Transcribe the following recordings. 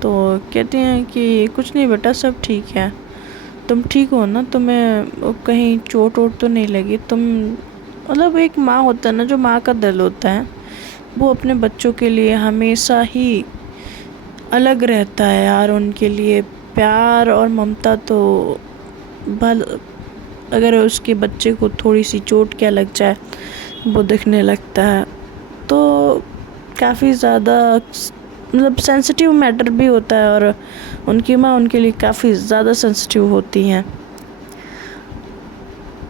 تو کہتے ہیں کہ کچھ نہیں بیٹا، سب ٹھیک ہے، تم ٹھیک ہو نا، تمہیں کہیں چوٹ ووٹ تو نہیں لگی؟ تم مطلب ایک ماں ہوتا ہے نا، جو ماں کا دل ہوتا ہے وہ اپنے بچوں کے لیے ہمیشہ ہی الگ رہتا ہے یار. ان کے لیے پیار اور ممتا تو اگر اس کے بچے کو تھوڑی سی چوٹ کیا لگ جائے وہ دکھنے لگتا ہے. تو کافی زیادہ مطلب سینسٹیو میٹر بھی ہوتا ہے، اور ان کی ماں ان کے لیے کافی زیادہ سینسٹیو ہوتی ہیں.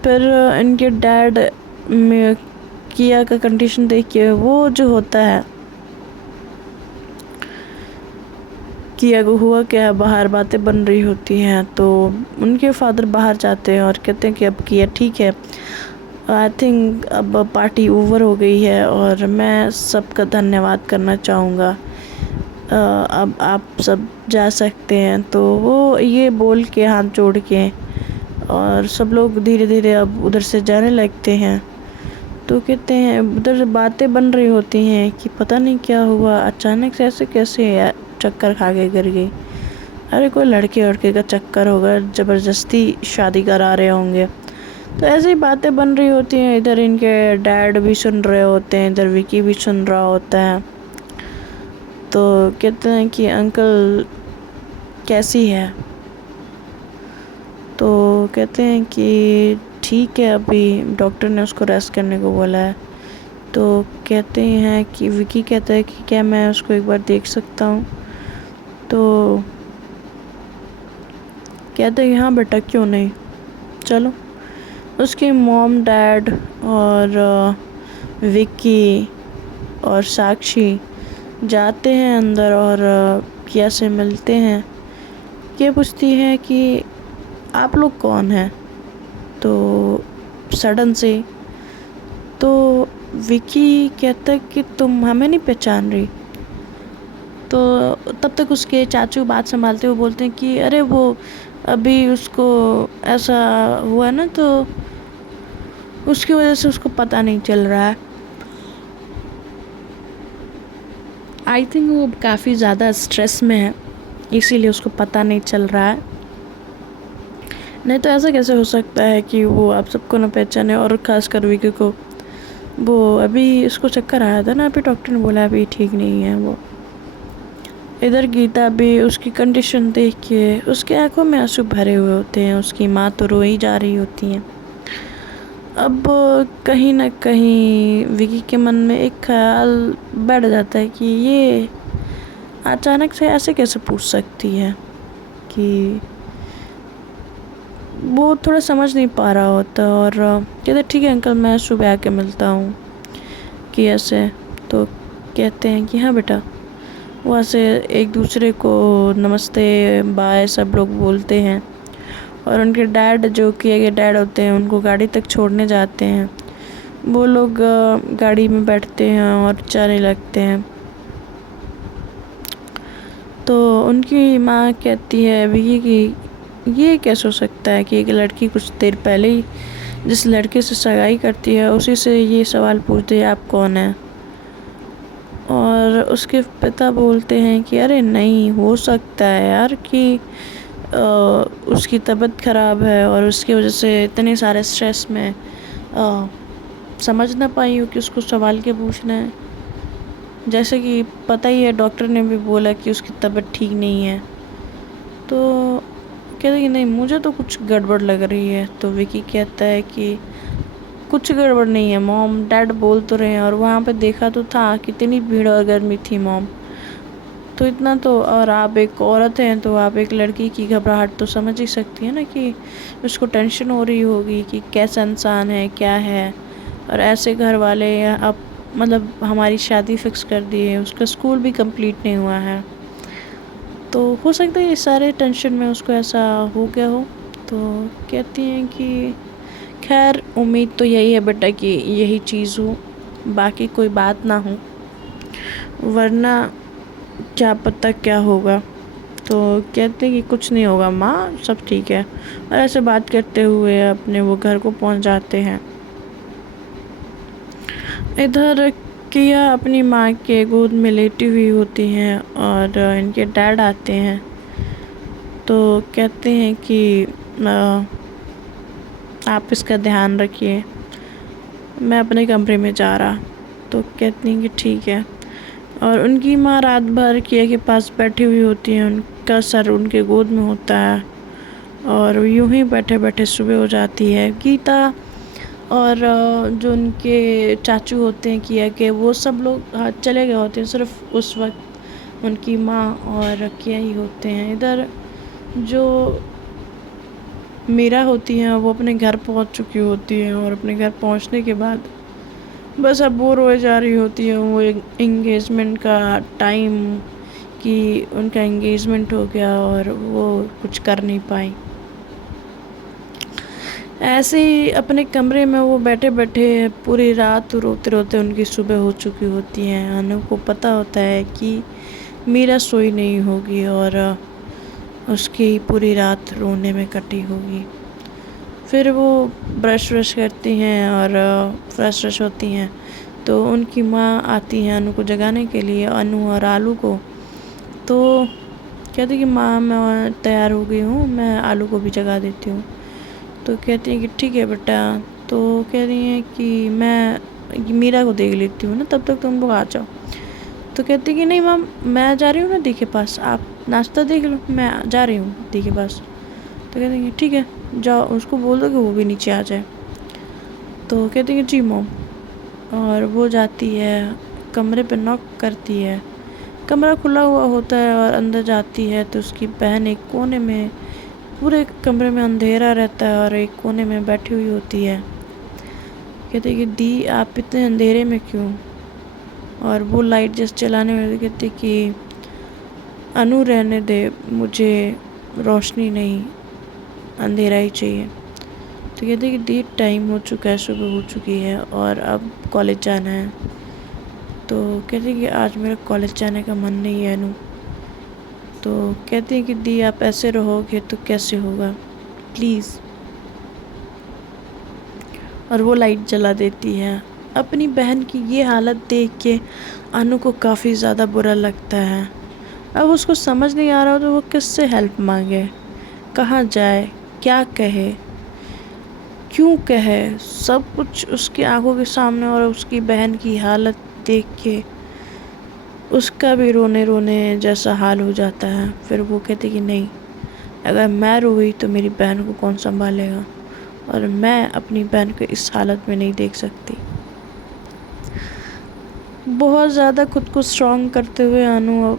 پھر ان کے ڈیڈ میں کیا کا کنڈیشن دیکھ کے وہ جو ہوتا ہے، کیا کو ہوا کیا، باہر باتیں بن رہی ہوتی ہیں تو ان کے فادر باہر جاتے ہیں اور کہتے ہیں کہ اب کیا ٹھیک ہے، آئی تھنک اب پارٹی اوور ہو گئی ہے اور میں سب کا دھنیہ واد کرنا چاہوں گا، اب آپ سب جا سکتے ہیں. تو وہ یہ بول کے ہاتھ جوڑ کے اور سب لوگ دھیرے دھیرے اب ادھر سے جانے لگتے ہیں. تو کہتے ہیں ادھر باتیں بن رہی ہوتی ہیں کہ پتہ نہیں کیا ہوا، اچانک سے ایسے کیسے چکر کھا کے گر گئی. ارے کوئی لڑکے کا چکر ہوگا، زبردستی شادی کرا رہے ہوں گے. تو ایسی باتیں بن رہی ہوتی ہیں. ادھر ان کے ڈیڈ بھی سن رہے ہوتے ہیں، ادھر وکی بھی سن رہا ہوتا ہے. تو کہتے ہیں کہ انکل کیسی ہے؟ تو کہتے ہیں کہ ٹھیک ہے، ابھی ڈاکٹر نے اس کو ریسٹ کرنے کو بولا ہے. تو کہتے ہیں کہ وکی کہتا ہے کہ کیا میں اس کو ایک بار دیکھ سکتا ہوں؟ تو کہتے ہیں کہ ہاں بیٹا کیوں نہیں، چلو. اس کی موم ڈیڈ اور وکی اور ساکشی جاتے ہیں اندر اور کیا سے ملتے ہیں. کیا پوچھتی ہے کہ آپ لوگ کون ہیں؟ تو سڈن سے تو وکی کہتا ہے کہ تم ہمیں نہیں پہچان رہی. تو تب تک اس کے چاچو بات سنبھالتے ہوئے بولتے ہیں کہ ارے وہ ابھی اس کو ایسا ہوا نا تو اس کی وجہ سے اس کو پتہ نہیں چل رہا ہے. آئی تھنک وہ کافی زیادہ اسٹریس میں ہے، اسی لیے اس کو پتہ نہیں چل رہا ہے. نہیں تو ایسا کیسے ہو سکتا ہے کہ وہ آپ سب کو نہ پہچانے، اور خاص کر وکی کو. وہ ابھی اس کو چکر آیا تھا نا، ابھی ڈاکٹر نے بولا ابھی ٹھیک نہیں ہے وہ. ادھر گیتا بھی اس کی کنڈیشن دیکھ کے اس کے آنکھوں میں آنسو بھرے ہوئے ہوتے ہیں. اس کی ماں تو روئی جا رہی ہوتی ہیں. اب کہیں نہ کہیں وکی کے من میں ایک خیال بیٹھ جاتا ہے کہ یہ اچانک سے ایسے کیسے پوچھ سکتی ہے، کہ وہ تھوڑا سمجھ نہیں پا رہا ہوتا. اور کہتے ٹھیک ہے انکل، میں صبح آ کے ملتا ہوں کہ ایسے. تو کہتے ہیں کہ ہاں بیٹا. وہاں سے ایک دوسرے کو نمستے بائے سب لوگ بولتے ہیں، اور ان کے ڈیڈ جو کیے گئے ڈیڈ ہوتے ہیں ان کو گاڑی تک چھوڑنے جاتے ہیں. وہ لوگ گاڑی میں بیٹھتے ہیں اور جانے لگتے ہیں. تو ان کی ماں کہتی ہے وکی کہ یہ کیسے ہو سکتا ہے کہ ایک لڑکی کچھ دیر پہلے ہی جس لڑکے سے سگائی کرتی ہے اسی سے یہ سوال پوچھتے ہیں آپ کون ہیں. اور اس کے پتا بولتے ہیں کہ ارے نہیں ہو سکتا ہے یار کہ اس کی طبیعت خراب ہے اور اس کی وجہ سے اتنے سارے اسٹریس میں سمجھ نہ پائی ہو کہ اس کو سوال کے پوچھنا ہے. جیسے کہ پتہ ہی ہے ڈاکٹر نے بھی بولا کہ اس کی طبیعت ٹھیک نہیں ہے. تو کہتے کہ نہیں مجھے تو کچھ گڑبڑ لگ رہی ہے. تو وکی کہتا ہے کہ کچھ گڑبڑ نہیں ہے، موم ڈیڈ بول تو رہے ہیں اور وہاں پہ دیکھا تو تھا کتنی بھیڑ اور گرمی تھی موم. تو اتنا تو، اور آپ ایک عورت ہیں تو آپ ایک لڑکی کی گھبراہٹ تو سمجھ ہی سکتی ہیں نا کہ اس کو ٹینشن ہو رہی ہوگی کہ کیسا انسان ہے کیا ہے. اور ایسے گھر والے اب مطلب ہماری شادی فکس کر دی ہے، اس کا اسکول بھی کمپلیٹ نہیں ہوا ہے، تو ہو سکتا ہے اس سارے ٹینشن میں اس کو ایسا ہو گیا ہو. تو کہتی ہیں کہ خیر امید تو یہی ہے بیٹا کہ یہی چیز ہو، باقی کوئی بات نہ ہو، ورنہ کیا پتہ کیا ہوگا. تو کہتے ہیں کہ کچھ نہیں ہوگا ماں، سب ٹھیک ہے. اور ایسے بات کرتے ہوئے اپنے وہ گھر کو پہنچ جاتے ہیں. ادھر کیا اپنی ماں کے گود میں لیٹی ہوئی ہوتی ہیں اور ان کے ڈیڈ آتے ہیں تو کہتے ہیں کہ آپ اس کا دھیان رکھیے، میں اپنے کمرے میں جا رہا۔ تو کہتی ہیں کہ ٹھیک ہے، اور ان کی ماں رات بھر کیا کے پاس بیٹھی ہوئی ہوتی ہیں، ان کا سر ان کے گود میں ہوتا ہے اور یوں ہی بیٹھے بیٹھے صبح ہو جاتی ہے۔ گیتا اور جو ان کے چاچو ہوتے ہیں کیا کہ وہ سب لوگ چلے گئے ہوتے ہیں، صرف اس وقت ان کی ماں اور کیا ہی ہوتے ہیں۔ ادھر جو میرا ہوتی ہیں وہ اپنے گھر پہنچ چکی ہوتی ہیں، اور اپنے گھر پہنچنے کے بعد بس اب وہ روئے جا رہی ہوتی ہے۔ وہ انگیجمنٹ کا ٹائم کہ ان کا انگیجمنٹ ہو گیا اور وہ کچھ کر نہیں پائی۔ ایسے ہی اپنے کمرے میں وہ بیٹھے بیٹھے پوری رات روتے روتے ان کی صبح ہو چکی ہوتی ہے۔ انو کو پتہ ہوتا ہے کہ میرا سوئی نہیں ہوگی اور اس کی پوری رات رونے میں کٹی ہوگی۔ پھر وہ برش کرتی ہیں اور فریش ہوتی ہیں تو ان کی ماں آتی ہیں انو کو جگانے کے لیے، انو اور آلو کو۔ تو کہتی کہ ماں میں تیار ہو گئی ہوں، میں آلو کو بھی جگا دیتی ہوں۔ تو کہتی ہیں کہ ٹھیک ہے بیٹا۔ تو کہہ رہی ہیں کہ میں میرا کو دیکھ لیتی ہوں نا، تب تک تم لوگ آ جاؤ۔ تو کہتی کہ نہیں ماں، میں جا رہی ہوں نا دی کے پاس، آپ ناشتہ دیکھ لو، میں جا رہی ہوں دی کے پاس۔ تو کہتی ہیں ٹھیک ہے جاؤ، اس کو بول دو کہ وہ بھی نیچے آ جائے۔ تو کہتی ہیں جی موم، اور وہ جاتی ہے کمرے پہ ناک کرتی ہے۔ کمرہ کھلا ہوا ہوتا ہے اور اندر جاتی ہے تو اس کی بہن ایک کونے میں، پورے کمرے میں اندھیرا رہتا ہے اور ایک کونے میں بیٹھی ہوئی ہوتی ہے۔ کہتے کہ دی آپ اتنے اندھیرے میں کیوں؟ اور وہ لائٹ جس چلانے میں کہتے کہ انو رہنے دے، مجھے روشنی نہیں، اندھیرا ہی چاہیے۔ تو کہتے کہ دی ٹائم ہو چکا ہے، صبح ہو چکی ہے اور اب کالج جانا ہے۔ تو کہتے کہ آج میرا کالج جانے کا من نہیں ہے انو۔ تو کہتے ہیں کہ دی آپ ایسے رہو گے تو کیسے ہوگا، پلیز۔ اور وہ لائٹ جلا دیتی ہے۔ اپنی بہن کی یہ حالت دیکھ کے انو کو کافی زیادہ برا لگتا ہے۔ اب اس کو سمجھ نہیں آ رہا تو وہ کس سے ہیلپ مانگے، کہاں جائے، کیا کہے، کیوں کہے۔ سب کچھ اس کی آنکھوں کے سامنے اور اس کی بہن کی حالت دیکھ کے اس کا بھی رونے رونے جیسا حال ہو جاتا ہے۔ پھر وہ کہتے کہ نہیں، اگر میں روئی تو میری بہن کو کون سنبھالے گا، اور میں اپنی بہن کو اس حالت میں نہیں دیکھ سکتی۔ بہت زیادہ خود کو اسٹرانگ کرتے ہوئے انو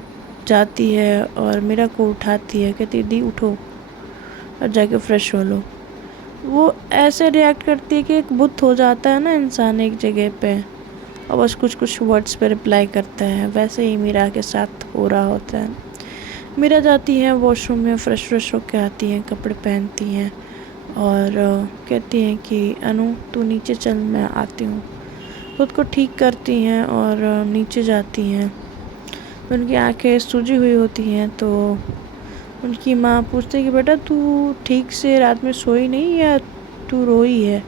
جاتی ہے اور میرا کو اٹھاتی ہے، کہتی دی اٹھو اور جا کے فریش ہو لو۔ وہ ایسے ریئیکٹ کرتی ہے کہ ایک بت ہو جاتا ہے نا انسان ایک جگہ پہ، اور بس کچھ ورڈز پہ رپلائی کرتا ہے، ویسے ہی میرا کے ساتھ ہو رہا ہوتا ہے۔ میرا جاتی ہیں واش روم میں، فریش ہو کے آتی ہیں، کپڑے پہنتی ہیں اور کہتی ہیں کہ انو تو نیچے چل، میں آتی ہوں۔ خود کو ٹھیک کرتی ہیں اور نیچے جاتی ہیں۔ ان کی آنکھیں سوجی ہوئی ہوتی ہیں تو ان کی ماں پوچھتی ہے کہ بیٹا تو ٹھیک سے رات میں سوئی نہیں یا تو روئی ہے؟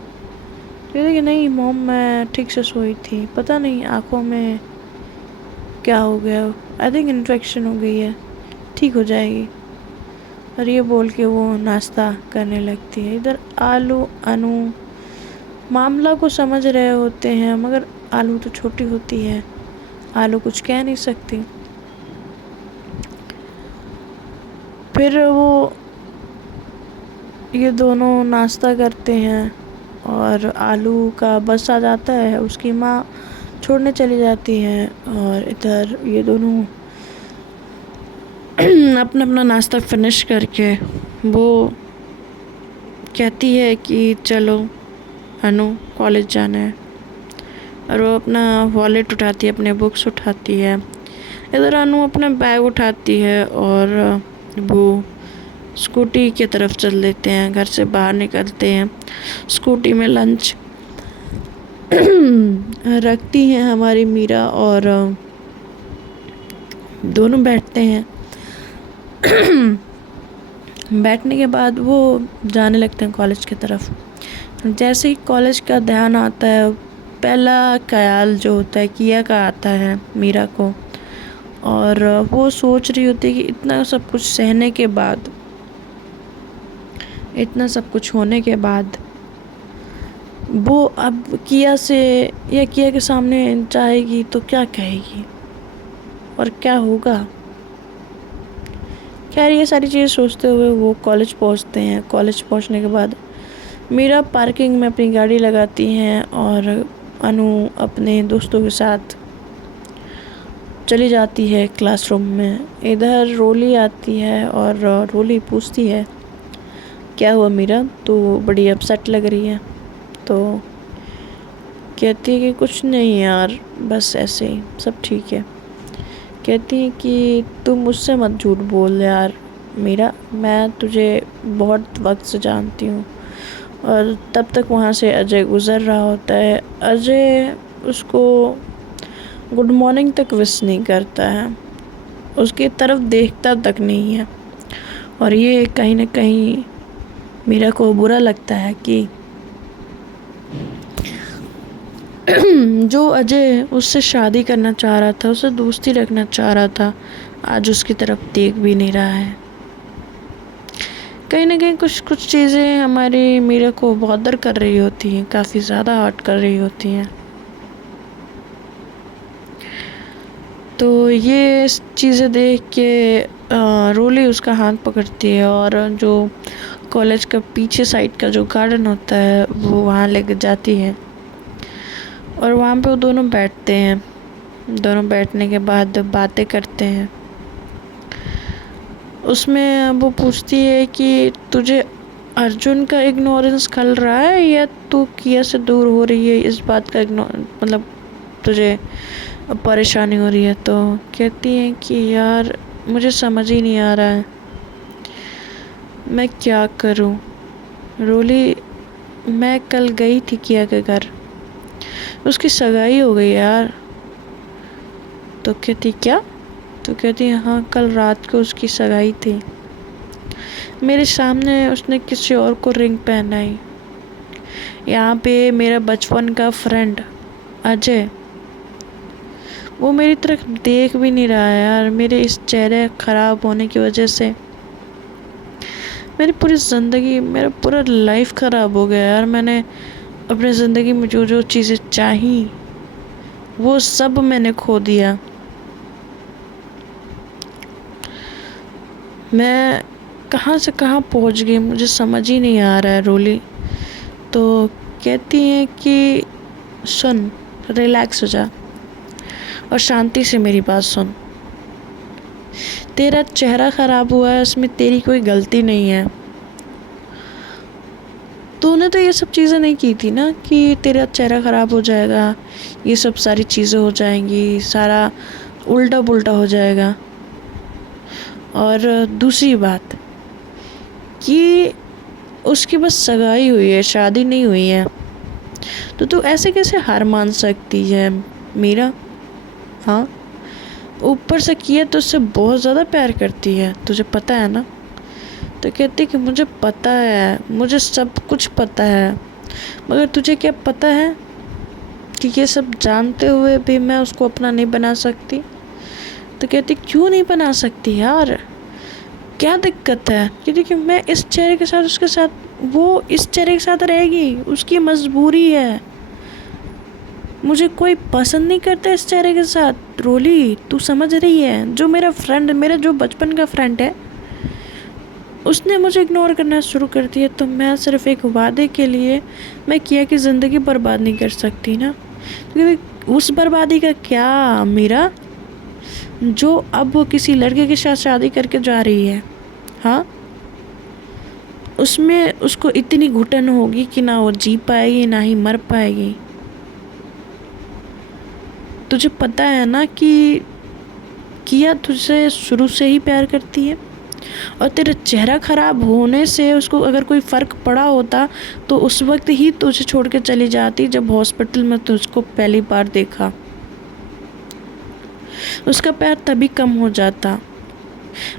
کہتے کہ نہیں موم، میں ٹھیک سے سوئی تھی، پتہ نہیں آنکھوں میں کیا ہو گیا، آئی تھنک انفیکشن ہو گئی ہے، ٹھیک ہو جائے گی۔ اور یہ بول کے وہ ناشتہ کرنے لگتی ہے۔ ادھر آلو انو معاملہ کو سمجھ رہے ہوتے ہیں، مگر آلو تو چھوٹی ہوتی ہے، آلو کچھ کہہ نہیں سکتی۔ پھر وہ یہ دونوں ناشتہ کرتے ہیں اور آلو کا بس آ جاتا ہے، اس کی ماں چھوڑنے چلی جاتی ہیں، اور ادھر یہ دونوں اپنا ناشتہ فنش کر کے وہ کہتی ہے کہ چلو انو کالج جانا ہے، اور وہ اپنا والیٹ اٹھاتی ہے، اپنے بکس اٹھاتی ہے۔ ادھر انو اپنا بیگ اٹھاتی ہے اور وہ اسکوٹی کی طرف چل دیتے ہیں، گھر سے باہر نکلتے ہیں۔ اسکوٹی میں لنچ رکھتی ہیں ہماری میرا، اور دونوں بیٹھتے ہیں۔ بیٹھنے کے بعد وہ جانے لگتے ہیں کالج کی طرف۔ جیسے ہی کالج کا دھیان آتا ہے پہلا خیال جو ہوتا ہے کیا کا آتا ہے میرا کو، اور وہ سوچ رہی ہوتی ہے کہ اتنا سب کچھ سہنے کے بعد، اتنا سب کچھ ہونے کے بعد وہ اب کیا سے یا کیا کے سامنے جائے گی تو کیا کہے گی اور کیا ہوگا۔ خیر یہ ساری چیزیں سوچتے ہوئے وہ کالج پہنچتے ہیں۔ کالج پہنچنے کے بعد میرا پارکنگ میں اپنی گاڑی لگاتی ہیں اور انو اپنے دوستوں کے ساتھ چلی جاتی ہے کلاس روم میں۔ ادھر رولی آتی ہے اور رولی پوچھتی ہے کیا ہوا میرا، تو بڑی اپسیٹ لگ رہی ہے، تو کہتی ہے کہ کچھ نہیں یار، بس ایسے ہی سب ٹھیک ہے۔ کہتی ہیں کہ تم مجھ سے مت جھوٹ بول یار میرا، میں تجھے بہت وقت سے جانتی ہوں۔ اور تب تک وہاں سے اجے گزر رہا ہوتا ہے۔ اجے اس کو گڈ مارننگ تک وش نہیں کرتا ہے، اس کی طرف دیکھتا تک نہیں ہے، اور یہ کہیں نہ کہیں میرا کو برا لگتا ہے کہ جو اجے اس سے شادی کرنا چاہ رہا تھا، اسے دوستی رکھنا چاہ رہا تھا، آج اس کی طرف دیکھ بھی نہیں رہا ہے۔ کہیں نہ کہیں کچھ چیزیں ہماری میرا کو بادر کر رہی ہوتی ہیں، کافی زیادہ ہارٹ کر رہی ہوتی ہیں۔ تو یہ چیزیں دیکھ کے رولی اس کا ہاتھ پکڑتی ہے اور جو کالج کا پیچھے سائڈ کا جو گارڈن ہوتا ہے وہ وہاں لے کے جاتی ہے، اور وہاں پہ وہ دونوں بیٹھتے ہیں۔ دونوں بیٹھنے کے بعد باتیں کرتے ہیں۔ اس میں وہ پوچھتی ہے کہ تجھے ارجن کا اگنورنس کھل رہا ہے یا تو کیا سے دور ہو رہی ہے، اس بات کا مطلب تجھے پریشانی ہو رہی ہے۔ تو کہتی ہیں کہ یار مجھے سمجھ ہی نہیں آ رہا ہے میں کیا کروں رولی، میں کل گئی تھی کیا کے گھر، اس کی سگائی ہو گئی یار۔ تو کہتی کیا؟ تو کہتی ہاں کل رات کو اس کی سگائی تھی، میرے سامنے اس نے کسی اور کو رنگ پہنائی۔ یہاں پہ میرا بچپن کا فرینڈ اجے، وہ میری طرف دیکھ بھی نہیں رہا ہے یار۔ میرے اس چہرے خراب ہونے کی وجہ سے میری پوری زندگی، میرا پورا لائف خراب ہو گیا یار۔ میں نے اپنے زندگی میں جو جو چیزیں چاہیں وہ سب میں نے کھو دیا۔ میں کہاں سے کہاں پہنچ گئی مجھے سمجھ ہی نہیں آ رہا ہے رولی۔ تو کہتی ہیں کہ سن، ریلیکس ہو جا اور شانتی سے میری بات سن۔ تیرا چہرہ خراب ہوا ہے، اس میں تیری کوئی غلطی نہیں ہے۔ تو نے تو یہ سب چیزیں نہیں کی تھی نا کہ تیرا چہرہ خراب ہو جائے گا، یہ سب ساری چیزیں ہو جائیں گی، سارا الٹا پلٹا ہو جائے گا۔ اور دوسری بات کہ اس کی بس سگائی ہوئی ہے، شادی نہیں ہوئی ہے، تو ایسے کیسے ہار مان سکتی ہے میرا؟ ہاں اوپر سے کیا تو اس سے بہت زیادہ پیار کرتی ہے، تجھے پتہ ہے نا؟ تو کہتی کہ مجھے پتہ ہے، مجھے سب کچھ پتہ ہے، مگر تجھے کیا پتہ ہے کہ یہ سب جانتے ہوئے بھی میں اس کو اپنا نہیں بنا سکتی؟ تو کہتی کیوں نہیں بنا سکتی یار، کیا دقت ہے؟ کہتی کہ میں اس چہرے کے ساتھ اس کے ساتھ، وہ اس چہرے کے ساتھ رہے گی، اس کی مجبوری ہے، مجھے کوئی پسند نہیں کرتا اس چہرے کے ساتھ۔ رولی تو سمجھ رہی ہے، جو میرا فرینڈ، میرا جو بچپن کا فرینڈ ہے، اس نے مجھے اگنور کرنا شروع کر دیا، تو میں صرف ایک وعدے کے لیے میں کیا کہ زندگی برباد نہیں کر سکتی نا۔ اس بربادی کا کیا میرا، جو اب وہ کسی لڑکے کے ساتھ شادی کر کے جا رہی ہے، ہاں اس میں اس کو اتنی گھٹن ہوگی کہ نہ وہ جی پائے گی نہ ہی مر پائے گی۔ تجھے پتہ ہے نا کہ کیا تجھ سے شروع سے ہی پیار کرتی ہے، اور تیرا چہرہ خراب ہونے سے اس کو اگر کوئی فرق پڑا ہوتا تو اس وقت ہی تجھے چھوڑ کے چلی جاتی، جب ہاسپٹل میں تجھ کو پہلی بار دیکھا، اس کا پیار تبھی کم ہو جاتا۔